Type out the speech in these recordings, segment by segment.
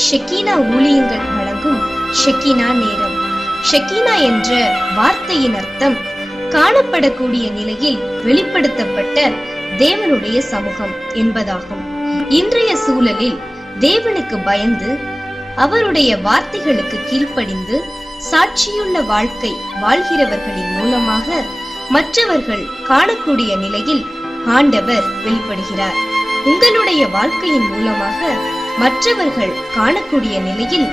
ஷெக்கீனா ஊழியங்கள் வழங்கும் ஷெக்கீனா நேரம். ஷெக்கீனா என்ற வார்த்தையின் அர்த்தம் காணப்படக்கூடிய நிலையில் வெளிப்படுத்தப்பட்ட தேவனுடைய சமூகம் என்பதாகும். இன்றைய சூழலில் தேவனுக்கு பயந்து அவருடைய வார்த்தைகளுக்கு கீழ்ப்படிந்து சாட்சியுள்ள வாழ்க்கை வாழ்கிறவர்களின் மூலமாக மற்றவர்கள் காணக்கூடிய நிலையில் ஆண்டவர் வெளிப்படுகிறார். உங்களுடைய வாழ்க்கையின் மூலமாக மற்றவர்கள் காணக்கூடிய நிலையில்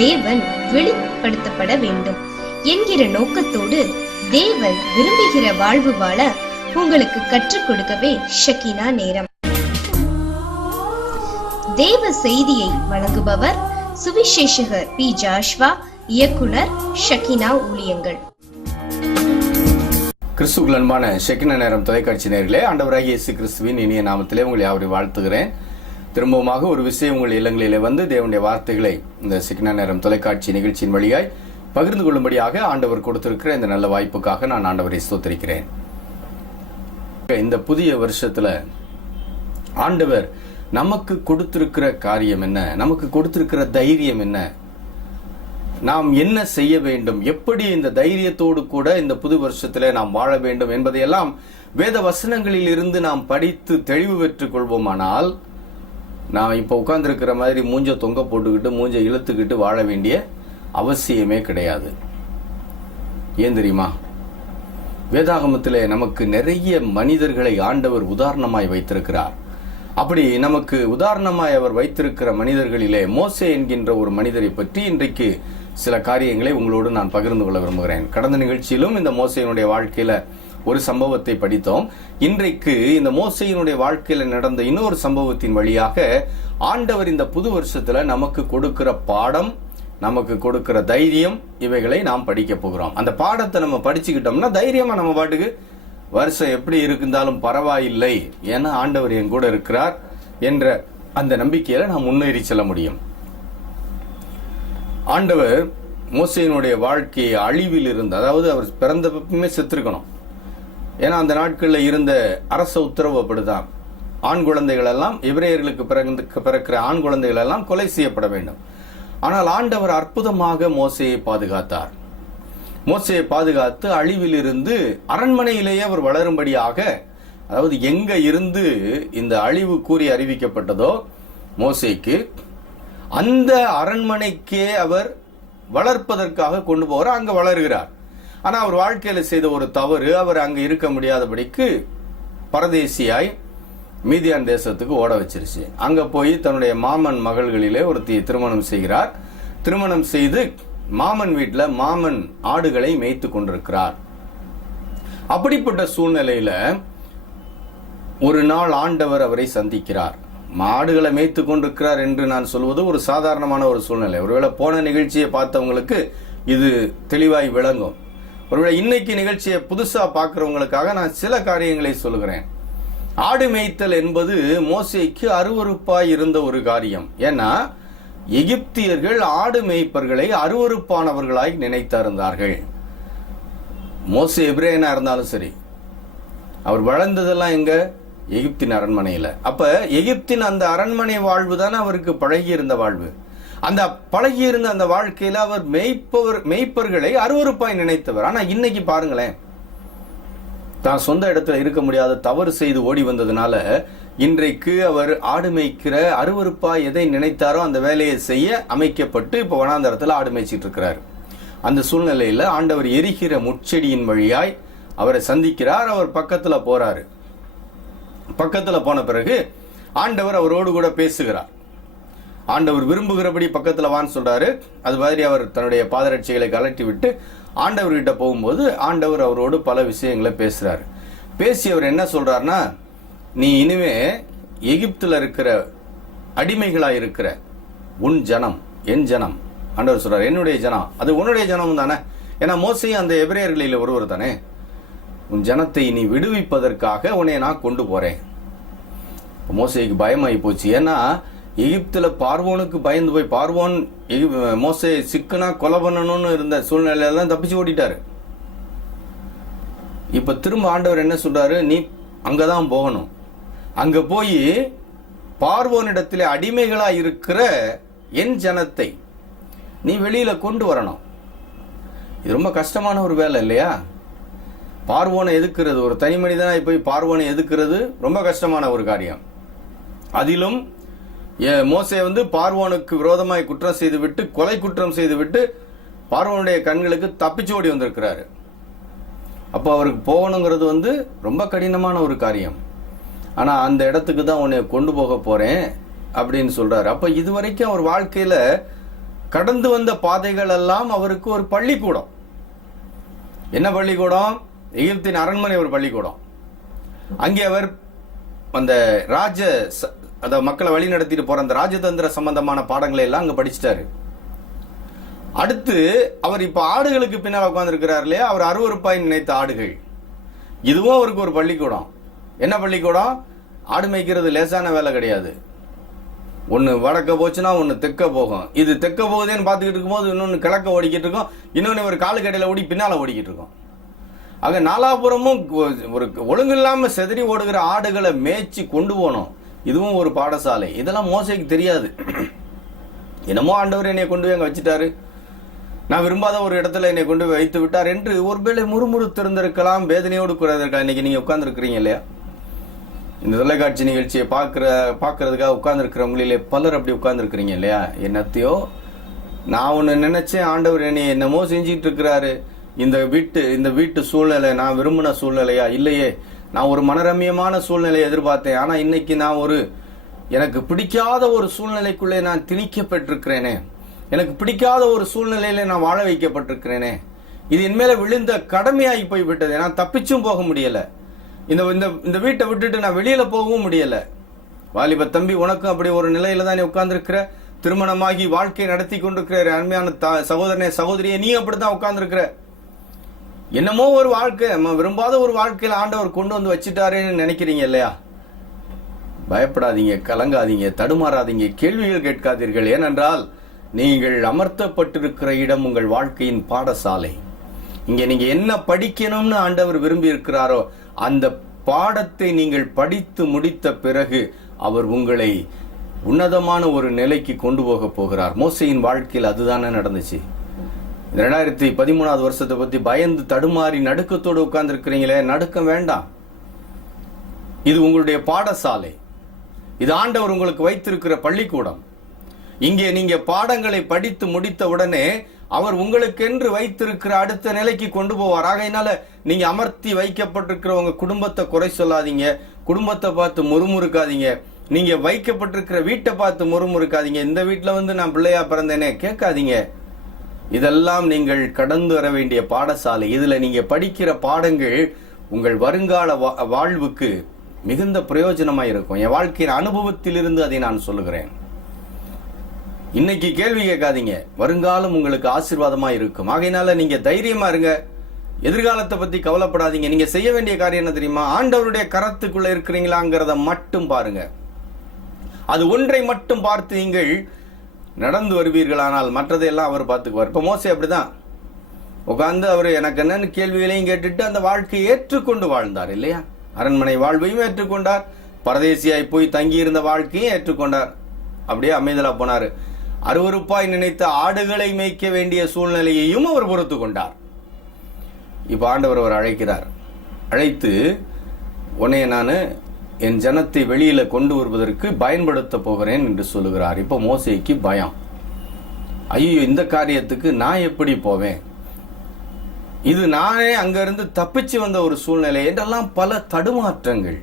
தேவன் வெளிப்படுத்தப்பட வேண்டும் என்கிற நோக்கத்தோடு தேவன் விரும்புகிற வாழ்வு வாழ உங்களுக்கு கற்றுக் கொடுக்கவே ஷெக்கீனா நேரம். தேவ செய்தியை வழங்குபவர் சுவிசேஷகர் பி. ஜாஷ்வா, இயக்குனர், ஷெக்கீனா ஊழியங்கள். கிறிஸ்துவுக்குள் அன்பான ஷெக்கீனா நேரம் தொலைக்காட்சி நேயர்களே, ஆண்டவராகிய இயேசு கிறிஸ்துவின் இனிய நாமத்திலே உங்களை யாவரையும் வாழ்த்துகிறேன். திரும்பவுமாக ஒரு விஷயம் உங்கள் இல்லங்களிலே வந்து தேவனுடைய வார்த்தைகளை இந்த ஷெக்கீனா நேரம் தொலைக்காட்சி நிகழ்ச்சியின் வழியாய் பகிர்ந்து கொள்ளும்படியாக ஆண்டவர் கொடுத்திருக்கிற இந்த நல்ல வாய்ப்புக்காக நான் ஆண்டவரை ஸ்தோத்திரிக்கிறேன். இந்த புதிய வருஷத்துல ஆண்டவர் நமக்கு கொடுத்திருக்கிற காரியம் என்ன, நமக்கு கொடுத்திருக்கிற தைரியம் என்ன, நாம் என்ன செய்ய வேண்டும், எப்படி இந்த தைரியத்தோடு கூட இந்த புது வருஷத்துல நாம் வாழ வேண்டும் என்பதையெல்லாம் வேத வசனங்களில் இருந்து நாம் படித்து தெளிவு பெற்றுக் கொள்வோமானால் நான் இப்ப உட்கார்ந்து இருக்கிற மாதிரி மூஞ்ச தொங்க போட்டுக்கிட்டு மூஞ்ச இழுத்துக்கிட்டு வாழ வேண்டிய அவசியமே கிடையாது. ஏன் தெரியுமா? வேதாகமத்திலே நமக்கு நிறைய மனிதர்களை ஆண்டவர் உதாரணமாய் வைத்திருக்கிறார். அப்படி நமக்கு உதாரணமாய் அவர் வைத்திருக்கிற மனிதர்களிலே மோசே என்கின்ற ஒரு மனிதரை பற்றி இன்றைக்கு சில காரியங்களை உங்களோடு நான் பகிர்ந்து கொள்ள விரும்புகிறேன். கடந்த நிகழ்ச்சியிலும் இந்த மோசேயினுடைய வாழ்க்கையில ஒரு சம்பவத்தை படித்தோம். இன்றைக்கு இந்த மோசேயினுடைய வாழ்க்கையில நடந்த இன்னொரு சம்பவத்தின் வழியாக ஆண்டவர் இந்த புது வருஷத்துல நமக்கு கொடுக்கிற பாடம், நமக்கு கொடுக்கிற தைரியம், இவைகளை நாம் படிக்க போகிறோம். அந்த பாடத்தை நம்ம படிச்சுக்கிட்டோம்னா தைரியமா நம்ம பாட்டுக்கு வருஷம் எப்படி இருந்தாலும் பரவாயில்லை, ஏன்னா ஆண்டவர் என் கூட இருக்கிறார் என்ற அந்த நம்பிக்கையில நாம் முன்னேறி செல்ல முடியும். ஆண்டவர் மோசேயினுடைய வாழ்க்கையை அழிவில் இருந்து, அதாவது அவர் பிறந்தப்பமே செத்துருக்கணும், ஏன்னா அந்த நாட்களில் இருந்த அரச உத்தரவு அப்படிதான். ஆண் குழந்தைகள் எல்லாம், எபிரேயர்களுக்கு பிறக்கிற ஆண் குழந்தைகள் எல்லாம் கொலை செய்யப்பட வேண்டும். ஆனால் ஆண்டவர் அற்புதமாக மோசேயை பாதுகாத்தார். மோசேயை பாதுகாத்து அழிவில் இருந்து அரண்மனையிலேயே அவர் வளரும்படியாக, அதாவது எங்க இருந்து இந்த அழிவு கூறி அறிவிக்கப்பட்டதோ மோசேக்கு, அந்த அரண்மனைக்கே அவர் வளர்ப்பதற்காக கொண்டு போகிறார். அங்க வளர்கிறார். ஆனா அவர் வாழ்க்கையில செய்த ஒரு தவறு, அவர் அங்க இருக்க முடியாதபடிக்கு பரதேசியாய் மீதியான் தேசத்துக்கு ஓட வச்சிருச்சு. அங்க போய் தன்னுடைய மாமன் மகள்களிலே ஒருத்தி திருமணம் செய்கிறார். திருமணம் செய்து மாமன் வீட்டுல மாமன் ஆடுகளை மேய்த்து கொண்டிருக்கிறார். அப்படிப்பட்ட சூழ்நிலையில ஒரு நாள் ஆண்டவர் அவரை சந்திக்கிறார். மாடுகளை மேய்த்து கொண்டிருக்கிறார் என்று நான் சொல்வது ஒரு சாதாரணமான ஒரு சூழ்நிலை. ஒருவேளை போன நிகழ்ச்சியை பார்த்தவங்களுக்கு இது தெளிவாய் விளங்கும். ஒருவேளை இன்னைக்கு நிகழ்ச்சியை புதுசா பார்க்கிறவங்களுக்காக நான் சில காரியங்களை சொல்லுகிறேன். ஆடு மேய்த்தல் என்பது மோசேக்கு அருவருப்பாய் இருந்த ஒரு காரியம். ஏன்னா எகிப்தியர்கள் ஆடு மேய்ப்பர்களை அருவருப்பானவர்களாய் நினைத்திருந்தார்கள். மோசே எபிரேயனா இருந்தாலும் சரி, அவர் வளர்ந்ததெல்லாம் எங்க? எகிப்தின் அரண்மனையில. அப்ப எகிப்தின் அந்த அரண்மனை வாழ்வு தானே அவருக்கு பழகி இருந்த வாழ்வு. அந்த பழகி இருந்த அந்த வாழ்க்கையில அவர் மேய்ப்பர்களை அருவருப்பாய் நினைத்தவர். ஆனா இன்னைக்கு பாருங்களேன், தான் சொந்த இடத்துல இருக்க முடியாத தவறு செய்து ஓடி வந்ததுனால இன்றைக்கு அவர் ஆடு மேய்க்கிற அருவருப்பாய் எதை நினைத்தாரோ அந்த வேலையை செய்ய அமைக்கப்பட்டு இப்ப வனாந்தரத்துல ஆடு மேய்ச்சிட்டு இருக்கிறார். அந்த சூழ்நிலையில ஆண்டவர் எரிகிற முட்செடியின் வழியாய் அவரை சந்திக்கிறார். அவர் பக்கத்துல போறாரு. பக்கத்துல போன பிறகு ஆண்டவர் அவரோடு கூட பேசுகிறார். ஆண்டவர் விரும்புகிறபடி பக்கத்துல வான்னு சொல்றாரு. அது மாதிரி அவர் தன்னுடைய பாதரட்சிகளை கலட்டி விட்டு ஆண்டவர்கிட்ட போகும்போது ஆண்டவர் அவரோடு பல விஷயங்களை பேசுறாரு. பேசி அவர் என்ன சொல்றாருன்னா, நீ இனிமே எகிப்துல இருக்கிற அடிமைகளா இருக்கிற உன் ஜனம் என் ஜனம். ஆண்டவர் சொல்றாரு, என்னுடைய ஜனம் அது உன்னுடைய ஜனம் தானே, ஏன்னா மோசே அந்த எபிரேயர்களில் ஒருவர் தானே. உன் ஜனத்தை நீ விடுவிப்பதற்காக உன்னை நான் கொண்டு போறேன். மோசேக்கு பயமாயி போச்சு. ஏன்னா எகிப்துல பார்வோனுக்கு பயந்து போய் பார்வோன் மோசே சிக்கனா கொலை பண்ணணும்னு இருந்த சூழ்நிலையில தான் தப்பிச்சு ஓடிட்டாரு. இப்ப திரும்ப ஆண்டவர் என்ன சொல்றாரு, நீ அங்கதான் போகணும். அங்க போய் பார்வோனிடத்திலே அடிமைகளா இருக்கிற என் ஜனத்தை நீ வெளியில கொண்டு வரணும். இது ரொம்ப கஷ்டமான ஒரு வேலை இல்லையா? பார்வோனை எதிர்க்கிறது, ஒரு தனி மனிதனாய் போய் பார்வோனை எதிர்க்கிறது ரொம்ப கஷ்டமான ஒரு காரியம். அதிலும் மோசே பார்வோனுக்கு விரோதமாய் குற்றம் செய்துவிட்டு, கொலை குற்றம் செய்துவிட்டு பார்வோனுடைய கண்களுக்கு தப்பிச்சோடி வந்திருக்கிறாரு. அப்போ அவருக்கு போகணுங்கிறது ரொம்ப கடினமான ஒரு காரியம். ஆனா அந்த இடத்துக்கு தான் உன்னை கொண்டு போக போறேன் அப்படின்னு சொல்றாரு. அப்ப இதுவரைக்கும் அவர் வாழ்க்கையில கடந்து வந்த பாதைகள் எல்லாம் அவருக்கு ஒரு பள்ளிக்கூடம். என்ன பள்ளிக்கூடம்? எகிப்தின் அரண்மனை ஒரு பள்ளிக்கூடம். அங்கே அவர் அந்த மக்களை வழி நடத்திட்டு போற அந்த ராஜதந்திர சம்பந்தமான பாடங்களை எல்லாம் அங்க படிச்சுட்டாரு. அடுத்து அவர் இப்ப ஆடுகளுக்கு பின்னால் உட்கார்ந்து இருக்கிறார் இல்லையா, அவர் அருவருப்பாய் நினைத்த ஆடுகள், இதுவும் அவருக்கு ஒரு பள்ளிக்கூடம். என்ன பள்ளிக்கூடம்? ஆடு மேய்க்கிறது லேசான வேலை கிடையாது. ஒன்னு வடக்க போச்சுன்னா ஒன்னு தெக்க போகும். இது தெக்க போகுதேன்னு பார்த்துக்கிட்டு இருக்கும்போது இன்னொன்னு கிழக்க ஓடிக்கிட்டு இருக்கும், இன்னொன்னு ஒரு காலு கடையில ஓடி பின்னால ஓடிக்கிட்டு இருக்கும். ஆக நாலாபுரமும் ஒரு ஒழுங்கு இல்லாம செதறி ஓடுகிற ஆடுகளை மேய்ச்சி கொண்டு போனோம். இதுவும் ஒரு பாடசாலை. இதெல்லாம் மோசைக்கு தெரியாது. என்னமோ ஆண்டவர் என்னை கொண்டு போய் அங்க வச்சுட்டாரு, நான் விரும்பாத ஒரு இடத்துல என்னை கொண்டு போய் வைத்து விட்டார் என்று ஒருவேளை முறுமுறுத்திருந்திருக்கலாம், வேதனையோடு இருக்கலாம். இன்னைக்கு நீங்க உட்கார்ந்து இருக்கிறீங்க இல்லையா, இந்த தொலைக்காட்சி நிகழ்ச்சியை பார்க்கறதுக்காக உட்கார்ந்து இருக்கிறவங்களிலே பலர் அப்படி உட்கார்ந்து இருக்கிறீங்க இல்லையா? என்னத்தையோ நான் ஒன்னு நினைச்சேன், ஆண்டவர் என்னமோ செஞ்சிட்டு இருக்கிறாரு. இந்த வீட்டு சூழ்நிலை நான் விரும்பின சூழ்நிலையா? இல்லையே, நான் ஒரு மனரம்யமான சூழ்நிலையை எதிர்பார்த்தேன். ஆனா இன்னைக்கு நான் எனக்கு பிடிக்காத ஒரு சூழ்நிலைக்குள்ளே நான் திணிக்கப்பட்டிருக்கிறேனே, எனக்கு பிடிக்காத ஒரு சூழ்நிலையில நான் வாழ வைக்கப்பட்டிருக்கிறேனே, இது என் மேல விழுந்த கடமையாகி போய் விட்டது. நான் தப்பிச்சும் போக முடியல, இந்த வீட்டை விட்டுட்டு நான் வெளியில போகவும் முடியல. வாலிப தம்பி, உனக்கும் அப்படி ஒரு நிலையில தான் நீ உட்கார்ந்து இருக்கிற. திருமணமாகி வாழ்க்கை நடத்தி கொண்டிருக்கிற அருமையான சகோதரனே சகோதரியே, நீ அப்படித்தான் உட்கார்ந்து இருக்கிற. என்னமோ ஒரு வாழ்க்கை, நம்ம விரும்பாத ஒரு வாழ்க்கையில ஆண்டவர் கொண்டு வந்து வச்சுட்டாருன்னு நினைக்கிறீங்க இல்லையா? பயப்படாதீங்க, கலங்காதீங்க, தடுமாறாதீங்க, கேள்விகள் கேட்காதீர்கள். ஏனென்றால் நீங்கள் அமர்த்தப்பட்டிருக்கிற இடம் உங்கள் வாழ்க்கையின் பாடசாலை. இங்க நீங்க என்ன படிக்கணும்னு ஆண்டவர் விரும்பி இருக்கிறாரோ அந்த பாடத்தை நீங்கள் படித்து முடித்த பிறகு அவர் உங்களை உன்னதமான ஒரு நிலைக்கு கொண்டு போக போகிறார். மோசையின் வாழ்க்கையில் அதுதானே நடந்துச்சு. 2013 வருஷத்தை பத்தி பயந்து தடுமாறி நடுக்கத்தோடு உட்கார்ந்து இருக்கிறீங்களே, நடுக்கம் வேண்டாம். இது உங்களுடைய பாடசாலை, இது ஆண்டவர் உங்களுக்கு வைத்திருக்கிற பள்ளிக்கூடம். இங்கே நீங்க பாடங்களை படித்து முடித்த உடனே அவர் உங்களுக்கென்று வைத்திருக்கிற அடுத்த நிலைக்கு கொண்டு போவார். ஆகையினால நீங்க அமர்த்தி வைக்கப்பட்டிருக்கிற உங்க குடும்பத்தை குறை சொல்லாதீங்க, குடும்பத்தை பார்த்து முறுமுறுக்காதீங்க, நீங்க வைக்கப்பட்டிருக்கிற வீட்டை பார்த்து முறுமுறுக்காதீங்க. இந்த வீட்டுல நான் பிள்ளையா பிறந்தேனே கேட்காதீங்க. இதெல்லாம் நீங்கள் கடந்து வர வேண்டிய பாடசாலை. இதுல நீங்க படிக்கிற பாடங்கள் உங்கள் வருங்கால வாழ்வுக்கு மிகுந்த பிரயோஜனமா இருக்கும். என் வாழ்க்கையின் அனுபவத்திலிருந்து அதை நான் சொல்லுகிறேன். இன்னைக்கு கேள்வி கேட்காதீங்க, வருங்காலம் உங்களுக்கு ஆசீர்வாதமா இருக்கும். ஆகையினால நீங்க தைரியமா இருங்க, எதிர்காலத்தை பத்தி கவலைப்படாதீங்க. நீங்க செய்ய வேண்டிய காரியம் என்ன தெரியுமா? ஆண்டவருடைய கரத்துக்குள்ள இருக்கிறீங்களாங்கிறத மட்டும் பாருங்க. அது ஒன்றை மட்டும் பார்த்து நீங்கள் நடந்து வருவீர்களானால் மற்றதையெல்லாம் அவர் பார்த்துக்குவார். இப்ப மோசே அப்படிதான் உட்கார்ந்து அவர் எனக்கு என்னன்னு கேள்விகளையும் கேட்டுட்டு அந்த வாழ்க்கையை ஏற்றுக்கொண்டு வாழ்ந்தார் இல்லையா? அரண்மனை வாழ்வையும் ஏற்றுக்கொண்டார், பரதேசியாய் போய் தங்கி இருந்த வாழ்க்கையும் ஏற்றுக்கொண்டார். அப்படியே அமைதலா போனாரு. அருவருப்பாய் நினைத்த ஆடுகளை மேய்க்க வேண்டிய சூழ்நிலையையும் அவர் பொறுத்து கொண்டார். இப்ப ஆண்டவர் அவர் அழைக்கிறார். அழைத்து உன்னைய நான் என் ஜனத்தை வெளியில கொண்டு வருவதற்கு பயன்படுத்த போகிறேன் என்று சொல்லுகிறார். இப்ப மோசேக்கு பயம். ஐயோ, இந்த காரியத்துக்கு நான் எப்படி போவேன்? இது நானே அங்கிருந்து தப்பிச்சு வந்த ஒரு சூழ்நிலை என்றெல்லாம் பல தடுமாற்றங்கள்.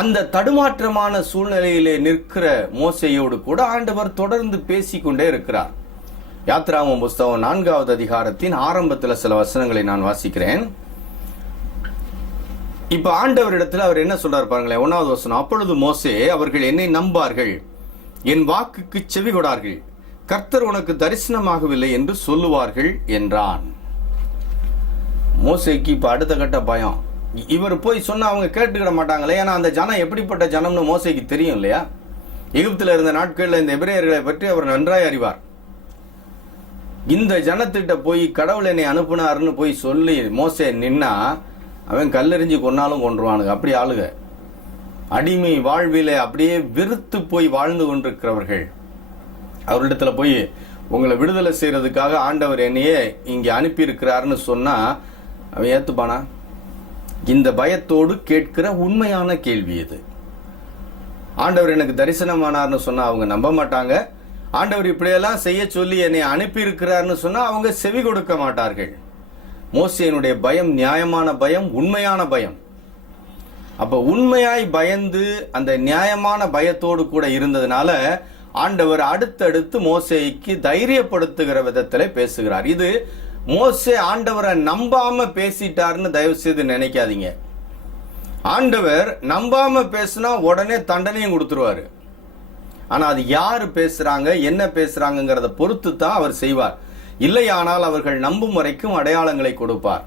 அந்த தடுமாற்றமான சூழ்நிலையிலே நிற்கிற மோசேயோடு கூட ஆண்டவர் தொடர்ந்து பேசிக்கொண்டே இருக்கிறார். யாத்ராகமம் புஸ்தகம் 4வது அதிகாரத்தின் ஆரம்பத்தில் சில வசனங்களை நான் வாசிக்கிறேன். இப்ப ஆண்டவரிடத்தில் அவர் என்ன சொல்றார் பாருங்களேன். 1வது வசனம், அப்பொழுது மோசே அவர்கள் என்னை நம்பார்கள், என் வாக்குக்கு செவி கொடார்கள், கர்த்தர் உனக்கு தரிசனமாகவில்லை என்று சொல்லுவார்கள் என்றான். மோசேக்கு இப்ப அடுத்த கட்ட பயம். இவர் போய் சொன்னா அவங்க கேட்டுக்கிட மாட்டாங்களே, ஏன்னா அந்த ஜனம் எப்படிப்பட்ட ஜனம்னு மோசேக்கு தெரியும் இல்லையா? எகிப்துல இருந்த நாட்கள்ல இந்த எபிரேயர்களை பற்றி அவர் நன்றாய் அறிவார். இந்த ஜனத்திட்ட போய் கடவுள் என்னை அனுப்புனாருன்னு போய் சொல்லி மோசே நின்னா அவன் கல்லெறிஞ்சு கொன்னாலும் கொன்றுவானுங்க. அப்படி ஆளுக அடிமை வாழ்விலே அப்படியே வெறுத்து போய் வாழ்ந்து கொண்டிருக்கிறவர்கள். அவரிடத்துல போய் உங்களை விடுதலை செய்யறதுக்காக ஆண்டவர் என்னையே இங்கே அனுப்பி இருக்கிறாருன்னு சொன்னா அவன் ஏத்துப்பானா? இந்த பயத்தோடு கேட்கிற உண்மையான கேள்வி இது. ஆண்டவர் எனக்கு தரிசனமானார்னு சொன்னா அவங்க நம்ப மாட்டாங்க. ஆண்டவர் இப்படியெல்லாம் செய்ய சொல்லி என்னை அனுப்பி இருக்கிறார்னு சொன்னா அவங்க செவி கொடுக்க மாட்டார்கள். மோசேயினுடைய பயம் நியாயமான பயம், உண்மையான பயம். அப்ப உண்மையாய் பயந்து அந்த நியாயமான பயத்தோடு கூட இருந்ததுனால ஆண்டவர் அடுத்தடுத்து மோசேக்கு தைரியப்படுத்துகிற விதத்துல பேசுகிறார். இது மோசே ஆண்டவரை நம்பாம பேசிட்டாருன்னு தயவு செய்து நினைக்காதீங்க. ஆண்டவர் நம்பாம பேசினா உடனே தண்டனையும் கொடுத்துருவாரு. ஆனா அது யாரு பேசுறாங்க, என்ன பேசுறாங்கிறத பொறுத்து தான் அவர் செய்வார். இல்லையானால் அவர்கள் நம்பும் வரைக்கும் அடையாளங்களை கொடுப்பார்.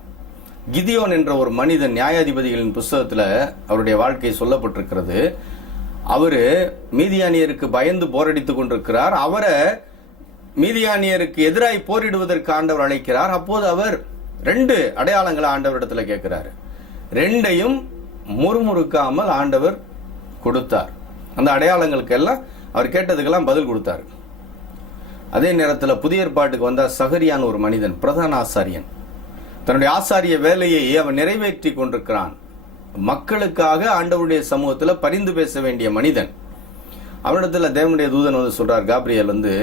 கிதியோன் என்ற ஒரு மனிதன் நியாயாதிபதிகளின் புஸ்தகத்துல அவருடைய வாழ்க்கை சொல்லப்பட்டிருக்கிறது. அவரு மீதியானியருக்கு பயந்து போரடித்துக் கொண்டிருக்கிறார். அவரை மீதியானியருக்கு எதிராய் போரிடுவதற்கு ஆண்டவர் அழைக்கிறார். அப்போது அவர் 2 அடையாளங்களை ஆண்டவரிடத்துல கேட்கிறாரு. 2ஐயும் முறுமுறுக்காமல் ஆண்டவர் கொடுத்தார். அந்த அடையாளங்களுக்கு எல்லாம் அவர் கேட்டதுக்கெல்லாம் பதில் கொடுத்தார். அதே நேரத்தில் புதிய ஏற்பாட்டுக்கு வந்த சகரியான் ஒரு மனிதன், பிரதான ஆசாரியன், தன்னுடைய ஆசாரிய வேலையை அவன் நிறைவேற்றி கொண்டிருக்கிறான். மக்களுக்காக ஆண்டவருடைய சமூகத்தில் பரிந்து பேச வேண்டிய மனிதன். அவரிடத்துல தேவனுடைய தூதன் வந்து சொல்றார், காப்ரியேல் வந்து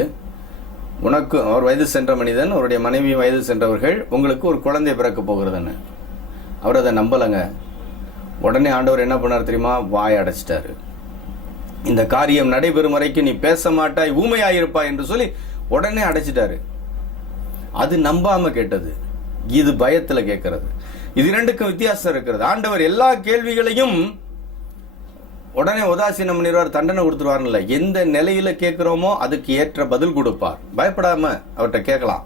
உனக்கு, அவர் வயது சென்ற மனிதன், அவருடைய மனைவி வயது சென்றவர்கள், உங்களுக்கு ஒரு குழந்தை பிறக்க போகிறதுன்னு. அவர் அதை நம்பலங்க. உடனே ஆண்டவர் என்ன பண்ணார் தெரியுமா? வாய் அடைச்சிட்டாரு. இந்த காரியம் நடைபெறும் வரைக்கும் நீ பேச மாட்டாய், ஊமையாயிருப்பாய் என்று சொல்லி உடனே அடைச்சிட்டாரு. அது நம்பாம கேட்டது, இது பயத்துல கேட்கறது. இது 2க்கும் வித்தியாசம் இருக்கிறது. ஆண்டவர் எல்லா கேள்விகளையும் உடனே உதாசீனம் பண்ணிடுவார், தண்டனை கொடுத்துருவார்ல. எந்த நிலையில கேட்கிறோமோ அதுக்கு ஏற்ற பதில் கொடுப்பார். பயப்படாம அவர்கிட்ட கேட்கலாம்.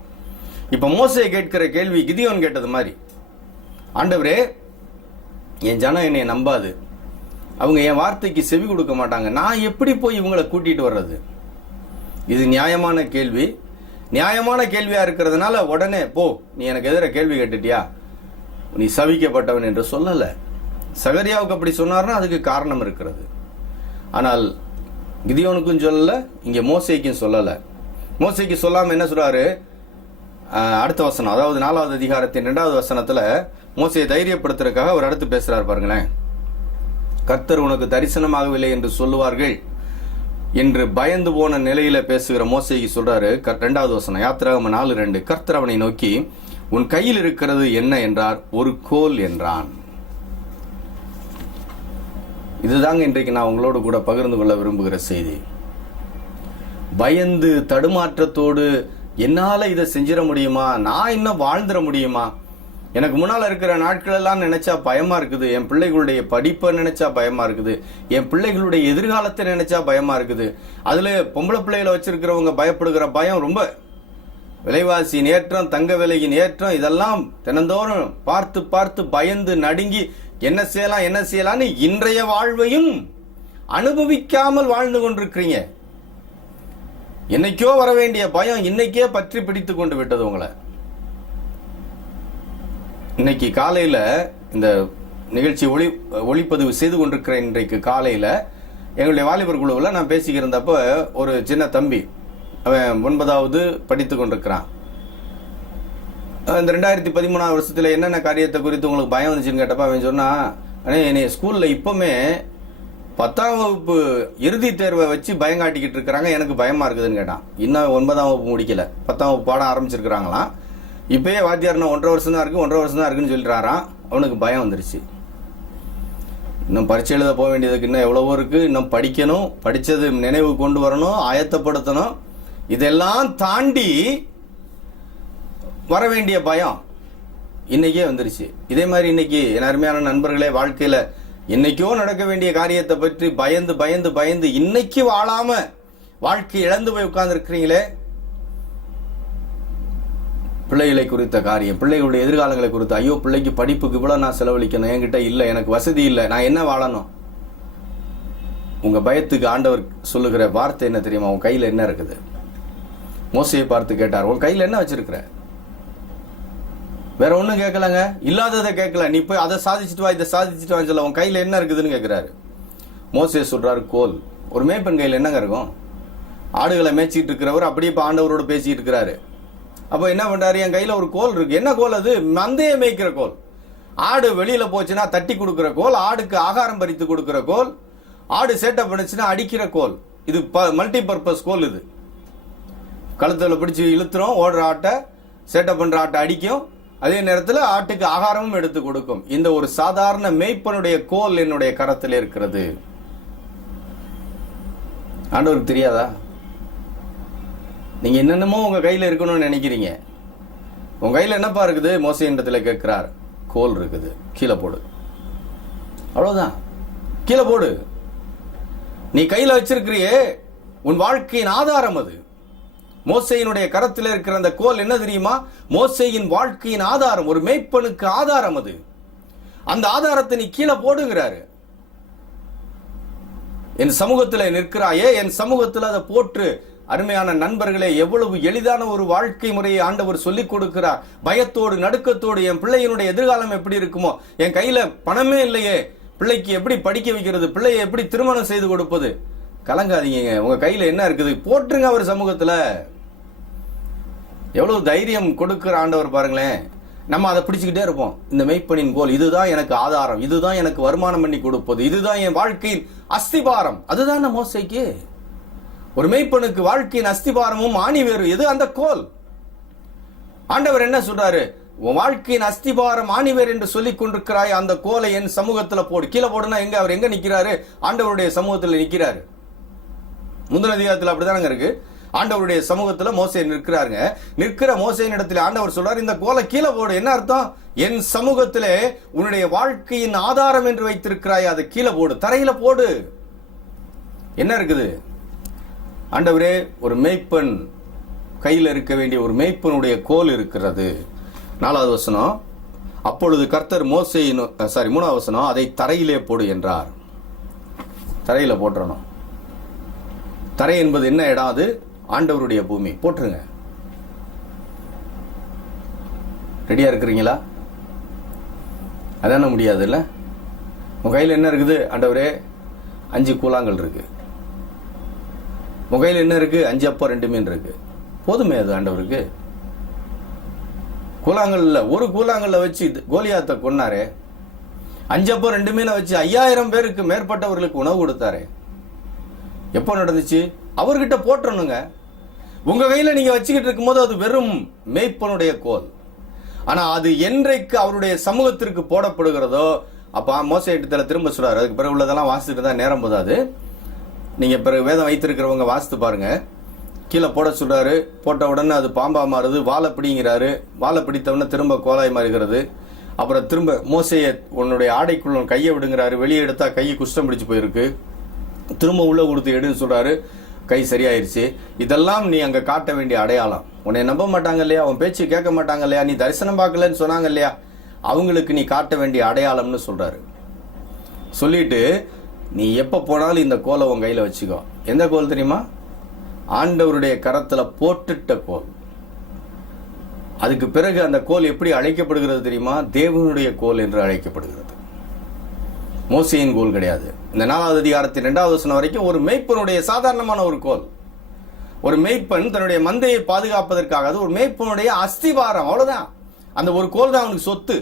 இப்ப மோசே கேட்கிற கேள்வி கிதியோன் கேட்டது மாதிரி, ஆண்டவரே என் ஜனம் என்னை நம்பாது, அவங்க என் வார்த்தைக்கு செவி கொடுக்க மாட்டாங்க, நான் எப்படி போய் இவங்களை கூட்டிட்டு வர்றது? இது நியாயமான கேள்வி. நியாயமான கேள்வியா இருக்கிறதுனால உடனே போ, நீ எனக்கு எதிர கேள்வி கேட்டுட்டியா, நீ சவிக்கப்பட்டவன் என்று சொல்லல. சகரியாவுக்கு அப்படி சொன்னார்னா அதுக்கு காரணம் இருக்கிறது. ஆனால் கிதியோனுக்கும் சொல்லல, இங்க மோசேக்கும் சொல்லல. மோசேக்கு சொல்லாம என்ன சொல்றாரு? அடுத்த வசனம், அதாவது 4வது அதிகாரத்தின் 2வது வசனத்துல மோசேயை தைரியப்படுத்துறதுக்காக ஒரு அடுத்து பேசுறாரு பாருங்களேன். கர்த்தர் உனக்கு தரிசனமாகவில்லை என்று சொல்லுவார்கள் என்று பயந்து போன நிலையில பேசுகிற மோசேக்கு சொல்றாரு. 2வது வசனம், யாத்திராகமம் 4:2, கர்த்தர் அவனை நோக்கி உன் கையில் இருக்கிறது என்ன என்றார். ஒரு கோல் என்றான். இதுதாங்க இன்றைக்கு நான் உங்களோடு கூட பகிர்ந்து கொள்ள விரும்புகிற செய்தி. பயந்து தடுமாற்றத்தோடு என்னால இதை செஞ்சிட முடியுமா, நான் இன்னும் வாழ்ந்துட முடியுமா, எனக்கு முன்னால இருக்கிற நாட்கள் எல்லாம் நினைச்சா பயமா இருக்குது, என் பிள்ளைகளுடைய படிப்பை நினைச்சா பயமா இருக்குது, என் பிள்ளைகளுடைய எதிர்காலத்தை நினைச்சா பயமா இருக்குது. அதுல பொம்பளை பிள்ளைகளை வச்சிருக்கிறவங்க பயப்படுகிற பயம் ரொம்ப, விலைவாசியின் ஏற்றம், தங்க விலையின் ஏற்றம், இதெல்லாம் தினந்தோறும் பார்த்து பார்த்து பயந்து நடுங்கி என்ன செய்யலாம் என்ன செய்யலாம்னு இன்றைய வாழ்வையும் அனுபவிக்காமல் வாழ்ந்து கொண்டிருக்கிறீங்க. என்னைக்கோ வர வேண்டிய பயம் இன்னைக்கே பற்றி பிடித்து கொண்டு விட்டது உங்களை. இன்னைக்கு காலையில இந்த நிகழ்ச்சி ஒளிப்பதிவு செய்து கொண்டிருக்கிற இன்றைக்கு காலையில எங்களுடைய வாலிபர் குழுவில் நான் பேசிக்கிறப்ப ஒரு சின்ன தம்பி, அவன் 9வது படித்து கொண்டிருக்கிறான். இந்த 2013 வருஷத்துல என்னென்ன காரியத்தை குறித்து உங்களுக்கு பயம் வந்துச்சுன்னு கேட்டப்ப அவன் சொன்னா, என்னை ஸ்கூல்ல இப்பவுமே 10ஆம் வகுப்பு இறுதி தேர்வை வச்சு பயம் காட்டிக்கிட்டு இருக்கிறாங்க, எனக்கு பயமா இருக்குதுன்னு கேட்டான். இன்னும் 9ஆம் வகுப்பு முடிக்கல, 10ஆம் வகுப்பு பாடம் ஆரம்பிச்சிருக்கிறாங்களாம். இப்பயே வாத்தியார்னா 1.5 வருஷம் தான் இருக்கு, 1.5 வருஷம் தான் இருக்குன்னு சொல்லிடுறாராம். அவனுக்கு பயம் வந்துருச்சு. இன்னும் பரீட்சை எழுத போக வேண்டியதுக்கு இன்னும் எவ்வளவோ இருக்கு, இன்னும் படிக்கணும், படிச்சது நினைவு கொண்டு வரணும், ஆயத்தப்படுத்தணும். இதெல்லாம் தாண்டி வர வேண்டிய பயம் இன்னைக்கே வந்துருச்சு. இதே மாதிரி இன்னைக்கு என் அருமையான நண்பர்களே, வாழ்க்கையில என்னைக்கோ நடக்க வேண்டிய காரியத்தை பற்றி பயந்து பயந்து பயந்து இன்னைக்கு வாழாம வாழ்க்கை இழந்து போய் உட்கார்ந்து இருக்கிறீங்களே. பிள்ளைகளை குறித்த காரியம், பிள்ளைகளுடைய எதிர்காலங்களை குறித்து, ஐயோ பிள்ளைக்கு படிப்புக்கு இவ்வளவு நான் செலவழிக்கணும், என்கிட்ட இல்லை, எனக்கு வசதி இல்லை, நான் என்ன வாழணும்? உங்க பயத்துக்கு ஆண்டவர் சொல்லுகிற வார்த்தை என்ன தெரியுமா? உன் கையில என்ன இருக்குது? மோசையை பார்த்து கேட்டார், உன் கையில என்ன வச்சிருக்கிற? வேற ஒண்ணும் கேட்கலங்க, இல்லாததை கேட்கல. நீ போய் அதை சாதிச்சுட்டு வா, இதை சாதிச்சுட்டு வான்னு சொல்ல, உன் கையில என்ன இருக்குதுன்னு கேட்கிறாரு. மோசே சொல்றாரு, கோல். ஒரு மேய்ப்பன் கையில் என்னங்க இருக்கும்? ஆடுகளை மேய்ச்சிட்டு இருக்கிறவர் அப்படியே இப்ப ஆண்டவரோட பேசிட்டு இருக்கிறாரு. அப்ப என்ன பண்றாரு, என் கையில ஒரு கோல் இருக்கு. என்ன கோல் அது? மந்தையை மேய்க்கிற கோல். ஆடு வெளியில போச்சுன்னா தட்டி கொடுக்கிற கோல், ஆடுக்கு ஆகாரம் பறித்து கொடுக்கிற கோல், ஆடு சேட்டை பண்ணுச்சுன்னா அடிக்கிற கோல். இது மல்டி பர்பஸ் கோல். இது கழுத்துல பிடிச்சு இழுத்துறோம், ஓடுற ஆட்டை, சேட்டை பண்ற ஆட்டை அடிக்கும், அதே நேரத்தில் ஆட்டுக்கு ஆகாரமும் எடுத்து கொடுக்கும். இந்த ஒரு சாதாரண மேய்ப்பனுடைய கோல் என்னுடைய கரத்தில் இருக்கிறது. ஆண்டவருக்கு தெரியாதா? நீங்க என்னென்னமோ உங்க கையில இருக்கணும்னு நினைக்கிறீங்க. உங்க கையில என்னப்பா இருக்குது? மோசேயினிடத்துல கேட்கிறார். கோல் இருக்குது, கீழே போடு. அவ்வளவுதான், கீழே போடு. நீ கையில வச்சிருக்கிறியே உன் வாழ்க்கையின் ஆதாரம் அது. மோசேயினுடைய கரத்தில் இருக்கிற அந்த கோல் என்ன தெரியுமா? மோசேயின் வாழ்க்கையின் ஆதாரம், ஒரு மேய்ப்பனுக்கு ஆதாரம் அது. அந்த ஆதாரத்தை நீ கீழே போடுகிறாரு. என் சமூகத்தில் நிற்கிறாயே, என் சமூகத்தில் அதை போற்று. அருமையான நண்பர்களே, எவ்வளவு எளிதான ஒரு வாழ்க்கை முறையை ஆண்டவர் சொல்லிக் கொடுக்கிறார். பயத்தோடு நடுக்கத்தோடு என் பிள்ளையினுடைய எதிர்காலம் எப்படி இருக்குமோ, என் கையில பணமே இல்லையே, பிள்ளைக்கு எப்படி படிக்க வைக்கிறது, பிள்ளையை எப்படி திருமணம் செய்து கொடுப்பது, கலங்காதீங்க. உங்க கையில என்ன இருக்குது போட்டுருங்க அவர் சமூகத்துல. எவ்வளவு தைரியம் கொடுக்கிற ஆண்டவர் பாருங்களேன். நம்ம அதை பிடிச்சுக்கிட்டே இருப்போம். இந்த மெய்ப்பனின் கோல், இதுதான் எனக்கு ஆதாரம், இதுதான் எனக்கு வருமானம் பண்ணி கொடுப்பது, இதுதான் என் வாழ்க்கையின் அஸ்திபாரம். அதுதான் மோசேக்கு. ஒரு மெய்ப்பனுக்கு வாழ்க்கையின் அஸ்திபாரமும் ஆணிவேறு எது? அந்த கோல். ஆண்டவர் என்ன சொல்றாரு? உன் வாழ்க்கையின் அஸ்திபாரம் ஆணிவேர் என்று சொல்லிக் கொண்டிருக்கிறாய், அந்த கோலை என் சமூகத்துல போடு. கீழே போடுனா எங்க? அவர் எங்க நிக்கிறாரு? ஆண்டவருடைய சமூகத்துல நிக்கிறாரு. முந்தின அதிகாரத்தில் அப்படிதானங்க இருக்கு. ஆண்டவருடைய சமூகத்துல மோசே நிற்கிறாருங்க. நிற்கிற மோசேயின் இடத்துல ஆண்டவர் சொல்றாரு, இந்த கோலை கீழே போடு. என்ன அர்த்தம்? என் சமூகத்திலே உன்னுடைய வாழ்க்கையின் ஆதாரம் என்று வைத்திருக்கிறாய், அதை கீழே போடு, தரையில போடு. என்ன இருக்குது? ஆண்டவரே, ஒரு மேய்ப்பன் கையில் இருக்க வேண்டிய ஒரு மேய்ப்பனுடைய கோல் இருக்கிறது. 4வது வசனம், அப்பொழுது கர்த்தர் மோசேயின் 3வது வசனம், அதை தரையிலே போடு என்றார். தரையில போட்டுறணும். தரை என்பது என்ன இடம்? அது ஆண்டவருடைய பூமி. போட்டுருங்க. ரெடியா இருக்கிறீங்களா? அதான முடியாது இல்ல? உங்க கையில் என்ன இருக்குது? ஆண்டவரே, 5 கூழாங்கல் இருக்கு. உங்க கையில் என்ன இருக்கு? 5 அப்பம் 2 மீன் இருக்கு. போதுமே அது ஆண்டவருக்கு. கூழாங்கல்ல, ஒரு கூழாங்கல்ல வச்சு கோலியாத்தை கொன்னாரே, 5 அப்பம் 2 மீனை வச்சு 5000 பேருக்கு மேற்பட்டவர்களுக்கு உணவு கொடுத்தாரே. எப்போ நடந்துச்சு? அவர்கிட்ட போட்டணுங்க. உங்க கையில நீங்க வச்சுக்கிட்டு இருக்கும்போது அது வெறும் மேய்ப்பனுடைய கோல். ஆனா அது என்றைக்கு அவருடைய சமூகத்திற்கு போடப்படுகிறதோ அப்ப மோசே இடத்துல திரும்ப சொல்றாரு. அதுக்கு பிறகு உள்ளதெல்லாம் வாசிட்டு தான் நேரம் போதாது. நீங்க பிறகு வேதம் வைத்திருக்கிறவங்க வாசித்து பாருங்க. கீழே போட சொல்றாரு. போட்ட உடனே அது பாம்பா மாறுது. வாழை பிடிங்கிறாரு. வாழை பிடித்தவொடனே திரும்ப கோலாய் மாறுகிறது. அப்புறம் திரும்ப மோசைய உன்னுடைய ஆடைக்குள்ள கையை விடுங்கிறாரு. வெளியே எடுத்தா கையை குஷ்டம் பிடிச்சு போயிருக்கு. திரும்ப உள்ள கொடுத்து எடுன்னு சொல்றாரு. கை சரியாயிருச்சு. இதெல்லாம் நீ அங்க காட்ட வேண்டிய அடையாளம். உன்னை நம்ப மாட்டாங்க இல்லையா? உன் பேச்சு கேட்க மாட்டாங்க இல்லையா? நீ தரிசனம் பார்க்கலன்னு சொன்னாங்க இல்லையா? அவங்களுக்கு நீ காட்ட வேண்டிய அடையாளம்னு சொல்றாரு. சொல்லிட்டு நீ எப்ப போனாலும் இந்த கோலை உன் கையில வச்சுக்கோ. எந்த கோல் தெரியுமா? ஆண்டவருடைய கரத்துல போட்டுட்ட கோல். அதுக்கு பிறகு அந்த கோல் எப்படி அழைக்கப்படுகிறது தெரியுமா? தேவனுடைய கோல் என்று அழைக்கப்படுகிறது. மோசேயின் கோல் கிடையாது. இந்த 4வது அதிகாரத்தின் 2வது வசனம் வரைக்கும் ஒரு மேய்ப்பனுடைய சாதாரணமான ஒரு கோல். ஒரு மேய்ப்பன் தன்னுடைய மந்தையை பாதுகாப்பதற்காக, அது ஒரு மேய்ப்பனுடைய அஸ்திவாரம். அவ்வளவுதான். அந்த ஒரு கோல் தான் அவனுக்கு சொத்து.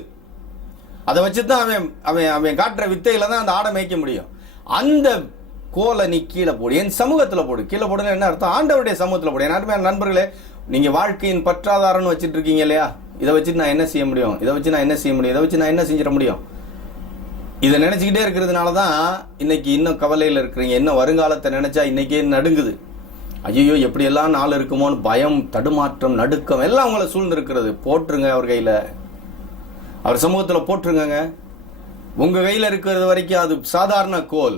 அதை வச்சுதான் அவன் காட்டுற வித்தையில தான் அந்த ஆடை மேய்க்க முடியும். அந்த கோலை நீ கீழே போடு, என் சமூகத்துல போடு. கீழே போடுன்னு என்ன அர்த்தம்? ஆண்டவருடைய சமூகத்துல போடு. என் நண்பர்களே, நீங்க வாழ்க்கையின் பற்றாதாரம்னு வச்சுட்டு இருக்கீங்க இல்லையா? இதை வச்சுட்டு நான் என்ன செய்ய முடியும், இதை வச்சு நான் என்ன செய்ய முடியும், இதை வச்சு நான் என்ன செஞ்சிட முடியும், இதை நினைச்சுக்கிட்டே இருக்கிறதுனாலதான் இன்னைக்கு இன்னும் கவலையில் இருக்கிறீங்க. இன்னும் வருங்காலத்தை நினைச்சா இன்னைக்கே நடுங்குது. ஐயோ எப்படியெல்லாம் நாள் இருக்குமோன்னு பயம், தடுமாற்றம், நடுக்கம் எல்லாம் உங்களை சூழ்ந்து இருக்கிறது. போட்டுருங்க அவர் கையில, அவர் சமூகத்துல போட்டுருங்க. உங்க கையில இருக்கிறது வரைக்கும் அது சாதாரண கோல்.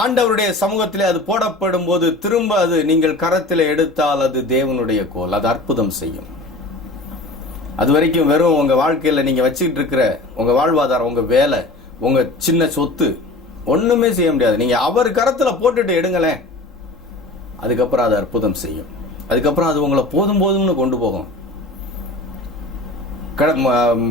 ஆண்டவருடைய சமூகத்திலே அது போடப்படும் போது திரும்ப அது நீங்கள் கரத்தில் எடுத்தால் அது தேவனுடைய கோல். அது அற்புதம் செய்யும். அது வரைக்கும் வெறும் உங்க வாழ்க்கையில நீங்க வச்சுக்கிட்டு இருக்கிற உங்க வாழ்வாதாரம், உங்க வேலை, உங்க சின்ன சொத்து ஒண்ணுமே செய்ய முடியாது. நீங்க அவர் கரத்துல போட்டுட்டு எடுங்களேன். அதுக்கப்புறம் அது அற்புதம் செய்யும். அதுக்கப்புறம் அது உங்களை போதும் போதும்னு கொண்டு போகும்.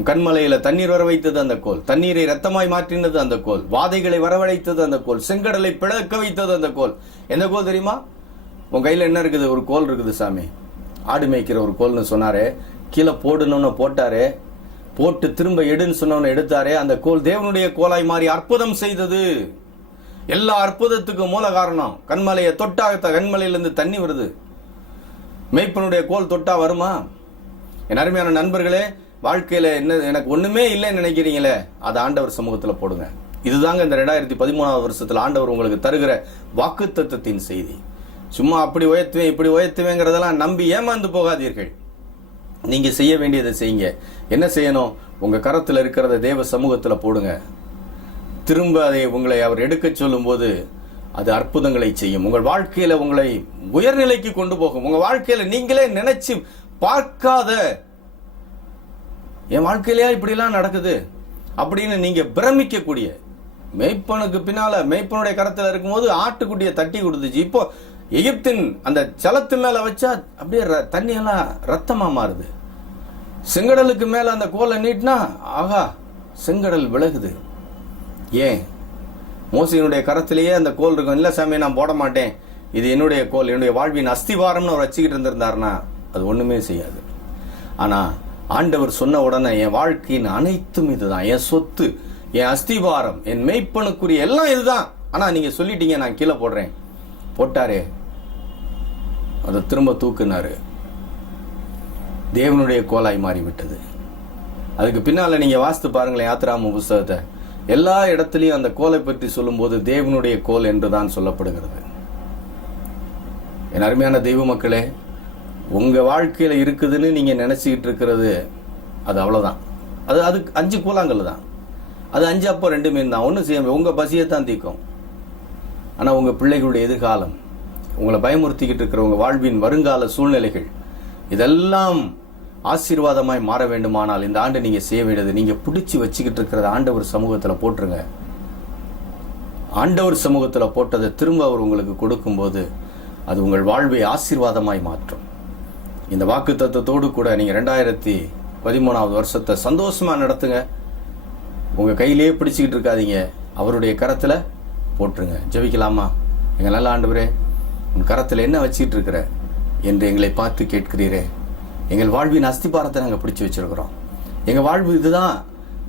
கண்மலையில தண்ணீர் வர வைத்தது அந்த கோல், தண்ணீரை ரத்தமாய் மாற்றினது அந்த கோல், வாதைகளை வரவழைத்தது அந்த கோல், செங்கடலை பிளக்க வைத்தது அந்த கோல். எந்த கோல் தெரியுமா? உன் கையில் என்ன இருக்குது? ஒரு கோல் இருக்குது சாமி. ஆடு மேய்க்கிற ஒரு கோல்னு சொன்னாரே, கீழே போடுன்னு போட்டாரே, போட்டு திரும்ப எடுன்னு சொன்னவன எடுத்தாரே, அந்த கோல் தேவனுடைய கோலாய் மாறி அற்புதம் செய்தது. எல்லா அற்புதத்துக்கும் மூல காரணம் கண்மலையை தொட்டா கண்மலையிலிருந்து தண்ணி வருது. மேய்ப்பனுடைய கோல் தொட்டா வருமா? என் அருமையான நண்பர்களே, வாழ்க்கையில என்ன எனக்கு ஒண்ணுமே இல்லைன்னு நினைக்கிறீங்களே, அதை ஆண்டவர் சமூகத்துல போடுங்க. இதுதாங்க இந்த 2013 வருஷத்துல ஆண்டவர் உங்களுக்கு தருகிற வாக்குத்தத்தத்தின் செய்தி. சும்மா அப்படி உயர்த்துவேன் இப்படி உயர்த்துவேங்கிறதெல்லாம் நம்பி ஏமாந்து போகாதீர்கள். நீங்க செய்ய வேண்டியதை செய்யுங்க. என்ன செய்யணும்? உங்க கரத்துல இருக்கிறத தேவ சமூகத்துல போடுங்க. திரும்ப அதை உங்களை அவர் எடுக்க சொல்லும் போது அது அற்புதங்களை செய்யும். உங்கள் வாழ்க்கையில உங்களை உயர்நிலைக்கு கொண்டு போகும். உங்க வாழ்க்கையில நீங்களே நினைச்சு பார்க்காத, என் வாழ்க்கையிலேயா இப்படிலாம் நடக்குது அப்படின்னு நீங்க பிரமிக்கக்கூடிய, மேய்ப்பனுக்கு பின்னால மேய்ப்பனுடைய கரத்துல இருக்கும்போது ஆட்டுக்குட்டியை தட்டி கொடுத்துச்சு. இப்போ எகிப்தின் அந்த ஜலத்து மேல வச்சா அப்படியே தண்ணி எல்லாம் ரத்தமா மாறுது. செங்கடலுக்கு மேல அந்த கோலை நீட்டினா ஆகா செங்கடல் விலகுது. ஏன்? மோசையினுடைய கரத்திலேயே அந்த கோல் இருக்கும். இல்ல சாமி நான் போட மாட்டேன், இது என்னுடைய கோல், என்னுடைய வாழ்வின் அஸ்திவாரம்னு அவர் வச்சுக்கிட்டு இருந்திருந்தாருன்னா அது ஒண்ணுமே செய்யாது. ஆனா ஆண்டவர் சொன்ன உடனே என் வாழ்க்கையின் அனைத்தும் இதுதான், என் சொத்து, என் அஸ்திவாரம், என் மெய்ப்பனுக்குரிய எல்லாம் இதுதான். ஆனா நீங்க சொல்லிட்டீங்க நான் கீழே போடுறேன். போட்டாரே, அதை திரும்ப தூக்குனாரு. தேவனுடைய கோலாய் மாறிவிட்டது. அதுக்கு பின்னால நீங்க வாசித்து பாருங்களேன் யாத்திராம புஸ்தகத்தை. எல்லா இடத்துலயும் அந்த கோலை பற்றி சொல்லும் போது தேவனுடைய கோல் என்றுதான் சொல்லப்படுகிறது. என் அருமையான தெய்வ மக்களே, உங்க வாழ்க்கையில இருக்குதுன்னு நீங்க நினைச்சுக்கிட்டு இருக்கிறது அது அவ்வளவுதான். அதுக்கு 5 கூழாங்கல் தான். அது 5 அப்போ 2 மீன் தான். ஒன்றும் செய்ய உங்க பசியை தான் தீக்கும். ஆனா உங்க பிள்ளைகளுடைய எதிர்காலம், உங்களை பயமுறுத்திக்கிட்டு இருக்கிற உங்க வாழ்வின் வருங்கால சூழ்நிலைகள், இதெல்லாம் ஆசீர்வாதமாய் மாற வேண்டுமானால் இந்த ஆண்டு நீங்க செய்ய வேண்டியது, நீங்க பிடிச்சி வச்சுக்கிட்டு இருக்கிறத ஆண்டவர் சமூகத்துல போட்டுருங்க. ஆண்டவர் சமூகத்துல போட்டதை திரும்ப அவர் உங்களுக்கு கொடுக்கும்போது அது உங்கள் வாழ்வை ஆசீர்வாதமாய் மாற்றும். இந்த வாக்கு தத்தத்தோடு கூட நீங்க 2013 வருஷத்தை சந்தோஷமா நடத்துங்க. உங்க கையிலேயே பிடிச்சுக்கிட்டு இருக்காதீங்க, அவருடைய கரத்துல போட்டுருங்க. ஜெபிக்கலாமா? எங்க நல்ல ஆண்டவரே, உன் கரத்துல என்ன வச்சுக்கிட்டு இருக்கிற என்று எங்களை பார்த்து கேட்கிறீரே. எங்கள் வாழ்வின் அஸ்திபாரத்தை நாங்கள் பிடிச்சி வச்சிருக்கிறோம். எங்கள் வாழ்வு இதுதான்,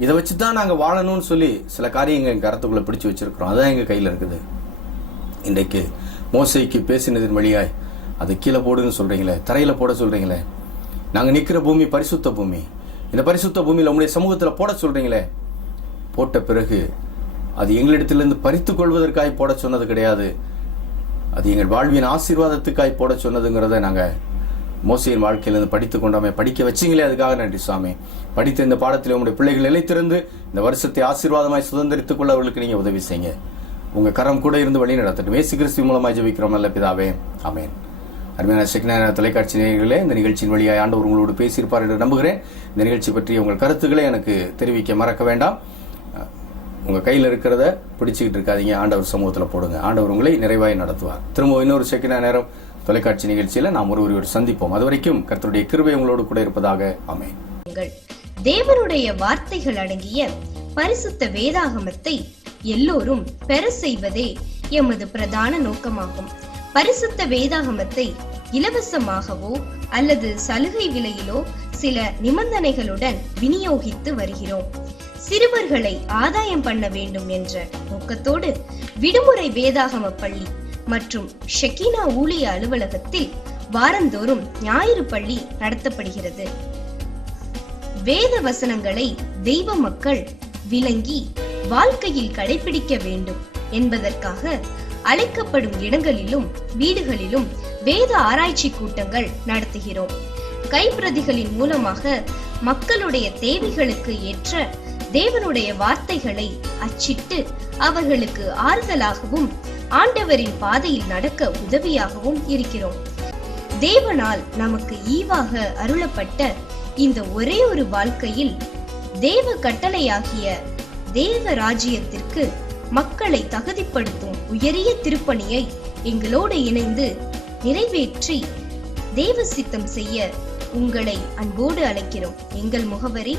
இதை வச்சு தான் நாங்கள் வாழணும்னு சொல்லி சில காரியங்கள் எங்கள் கரத்துக்குள்ளே பிடிச்சி வச்சிருக்கிறோம். அதுதான் எங்கள் கையில் இருக்குது. இன்றைக்கு மோசைக்கு பேசினதின் வழியாய் அதை கீழே போடுன்னு சொல்கிறீங்களே, தரையில் போட சொல்கிறீங்களே. நாங்கள் நிற்கிற பூமி பரிசுத்த பூமி. இந்த பரிசுத்த பூமியில் உங்களுடைய சமூகத்தில் போட சொல்கிறீங்களே. போட்ட பிறகு அது எங்களிடத்திலிருந்து பறித்து கொள்வதற்காய் போட சொன்னது கிடையாது, அது எங்கள் வாழ்வின் ஆசீர்வாதத்துக்காய் போட சொன்னதுங்கிறத நாங்கள் மோசையின் வாழ்க்கையிலிருந்து படித்து கொண்டாமே. படிக்க வச்சிங்களே, அதுக்காக நன்றி சுவாமி. படித்த இந்த பாடத்தில் உங்களுடைய பிள்ளைகள் நிலைத்திருந்து இந்த வருஷத்தை ஆசீர்வாதமாய் சுதந்திரித்துக் கொள்ள அவர்களுக்கு நீங்க உதவி செய்யுங்க. உங்க கரம் கூட இருந்து வழி நடத்தட்டும். இயேசு கிறிஸ்து மூலமாய் ஜெபிக்கிறோம் நல்ல பிதாவே, ஆமென். அருமையான ஷெக்கினா தொலைக்காட்சி நேயர்களே, இந்த நிகழ்ச்சியின் வழியாக ஆண்டவர் உங்களோடு பேசியிருப்பார் என்று நம்புகிறேன். இந்த நிகழ்ச்சி பற்றி உங்கள் கருத்துக்களை எனக்கு தெரிவிக்க மறக்க வேண்டாம். உங்க கையில் இருக்கிறத பிடிச்சிக்கிட்டு இருக்காதீங்க, ஆண்டவர் சமூகத்தில் போடுங்க. ஆண்டவர் உங்களை நிறைவாய் நடத்துவார். திரும்ப இன்னொரு ஷெக்கினா நேரம் தொலைக்காட்சி நிகழ்ச்சியில நாம் ஒருவரை சந்திப்போம். அதுவரைக்கும் கர்த்தருடைய கிருபை உங்களோடு கூட இருப்பதாக. ஆமென். தேவனுடைய வார்த்தைகள் அடங்கிய பரிசுத்த வேதாகமத்தை எல்லோரும் பெற செய்வதே எமது பிரதான நோக்கமாகும். பரிசுத்த வேதாகமத்தை இலவசமாகவோ அல்லது சலுகை விலையிலோ சில நிபந்தனைகளுடன் விநியோகித்து வருகிறோம். சிறுவர்களை ஆதாயம் பண்ண வேண்டும் என்ற நோக்கத்தோடு விடுமுறை வேதாகம பள்ளி மற்றும் ஷெக்கினா ஊழிய அலுவலகத்தில் வாரந்தோறும் ஞாயிறு பள்ளி நடத்தப்படுகிறது. வேத வசனங்களை தெய்வ மக்கள் விளங்கி வாழ்க்கையில் கடைபிடிக்க வேண்டும் என்பதற்காக அழைக்கப்படும் இடங்களிலும் வீடுகளிலும் வேத ஆராய்ச்சி கூட்டங்கள் நடத்துகிறோம். கைப்பிரதிகளின் மூலமாக மக்களுடைய தேவைகளுக்கு ஏற்ற தேவனுடைய வார்த்தைகளை அச்சிட்டு அவர்களுக்கு ஆறுதலாகவும் ஆண்டவரின் பாதையில் நடக்க உதவியாகவும் இருக்கிறோம். தேவனால் நமக்கு ஈவாக அருளப்பட்ட இந்த ஒரே ஒரு வாழ்க்கையில் தேவ கட்டளையாகிய தேவ ராஜ்யத்திற்கு மக்களை தகுதிப்படுத்தும் உயரிய திருப்பணியை எங்களோடு இணைந்து நிறைவேற்றி தேவ சித்தம் செய்ய உங்களை அன்போடு அழைக்கிறோம். எங்கள் முகவரி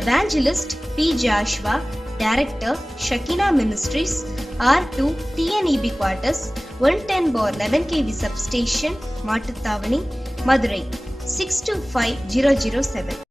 evangelist P. Joshua, director Shekinah ministries, R2 TNEB quarters, 110/11 kV substation, Mattuthavani, Madurai 625007.